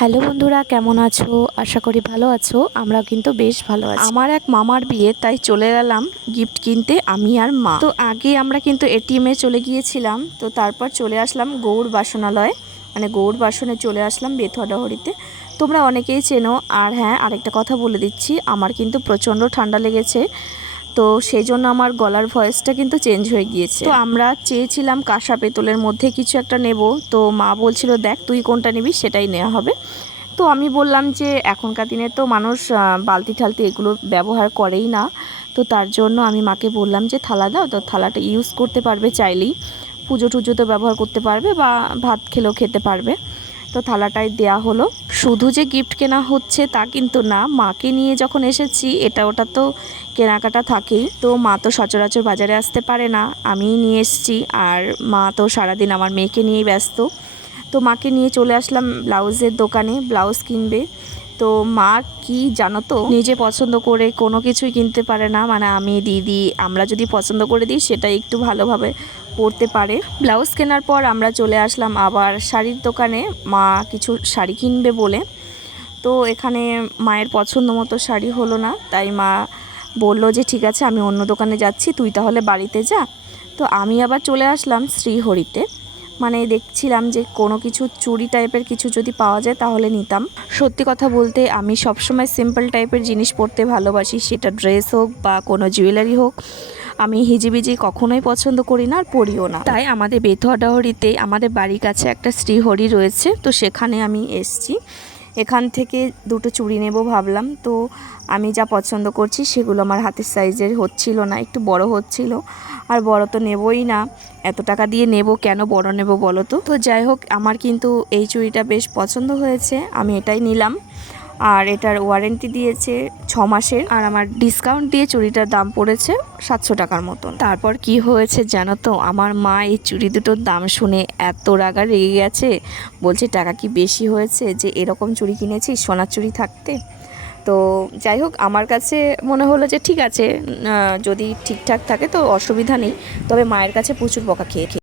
Hello বন্ধুরা, কেমন আছো? আশা করি ভালো আছো। আমরা কিন্তু বেশ ভালো আছি। আমার এক মামার বিয়ে, তাই চলে গেলাম গিফট কিনতে আমি আর মা। তো আগে আমরা কিন্তু এটিএমে চলে গিয়েছিলাম, তো তারপর চলে আসলাম গৌড় বাসনালয়, মানে গৌড় বাসনে চলে আসলাম বেথুয়া ডহরিতে। তোমরা অনেকেই চেনো। আর হ্যাঁ, আরেকটা কথা বলে দিচ্ছি, আমার কিন্তু প্রচণ্ড ঠান্ডা লেগেছে, তো সেই জন্য আমার গলার ভয়েসটা কিন্তু চেঞ্জ হয়ে গিয়েছে। তো আমরা চেয়েছিলাম কাঁসা পেতলের মধ্যে কিছু একটা নেব, তো মা বলছিল দেখ তুই কোনটা নিবি সেটাই নেওয়া হবে। তো আমি বললাম যে এখনকার দিনে তো মানুষ বালতি ঠালতি এগুলো ব্যবহার করেই না, তো তার জন্য আমি মাকে বললাম যে থালা দাও, তো থালাটা ইউজ করতে পারবে চাইলেই, পুজো টুজো তো ব্যবহার করতে পারবে বা ভাত খেলেও খেতে পারবে। তো থালাটাই দেয়া হলো। শুধু যে গিফট কেনা হচ্ছে তা কিন্তু না, মাকে নিয়ে যখন এসেছি এটা ওটা তো কেনাকাটা থাকেই। তো মা তো সচরাচর বাজারে আসতে পারে না, আমিই নিয়ে এসেছি, আর মা তো সারাদিন আমার মেয়েকে নিয়েই ব্যস্ত। তো মাকে নিয়ে চলে আসলাম ব্লাউজের দোকানে, ব্লাউজ কিনবে। তো মা কি জানো তো, নিজে পছন্দ করে কোনো কিছুই কিনতে পারে না, মানে আমি দিদি আমরা যদি পছন্দ করে দিই সেটা একটু ভালোভাবে পরতে পারে। ব্লাউজ কেনার পর আমরা চলে আসলাম আবার শাড়ির দোকানে, মা কিছু শাড়ি কিনবে বলে। তো এখানে মায়ের পছন্দ মতো শাড়ি হলো না, তাই মা বললো যে ঠিক আছে আমি অন্য দোকানে যাচ্ছি, তুই তাহলে বাড়িতে যা। তো আমি আবার চলে আসলাম শ্রীহরিতে, মানে দেখছিলাম যে কোনো কিছু চুড়ি টাইপের কিছু যদি পাওয়া যায় তাহলে নিতাম। সত্যি কথা বলতে আমি সবসময় সিম্পল টাইপের জিনিস পরতে ভালোবাসি, সেটা ড্রেস হোক বা কোনো জুয়েলারি হোক। আমি হিজিবিজি কখনোই পছন্দ করি না আর পরিও না। তাই আমাদের বেথুয়া ডহরিতে আমাদের বাড়ির কাছে একটা শ্রীহরি রয়েছে, তো সেখানে আমি এসছি। এখান থেকে দুটো চুড়ি নেব ভাবলাম, তো আমি যা পছন্দ করছি সেগুলো আমার হাতের সাইজের হচ্ছিল না, একটু বড় হচ্ছিল। আর বড় তো নেবই না, এত টাকা দিয়ে নেব কেন, বড় নেব বলো তো। তো যাই হোক, আমার কিন্তু এই চুড়িটা বেশ পছন্দ হয়েছে, আমি এটাই নিলাম। আর এটার ওয়ারেন্টি দিয়েছে 6 মাসের, আর আমার ডিসকাউন্ট দিয়ে চুড়িটার দাম পড়েছে 700 টাকার মতন। তারপর কি হয়েছে জানো তো, আমার মা এই চুড়ি দুটোর দাম শুনে এত রাগা রেগে গেছে, বলছে টাকা কি বেশি হয়েছে যে এরকম চুড়ি কিনেছিস সোনার চুড়ি থাকতে। তো যাই হোক, আমার কাছে মনে হলো যে ঠিক আছে, যদি ঠিকঠাক থাকে তো অসুবিধা নেই, তবে মায়ের কাছে প্রচুর বকা খেয়ে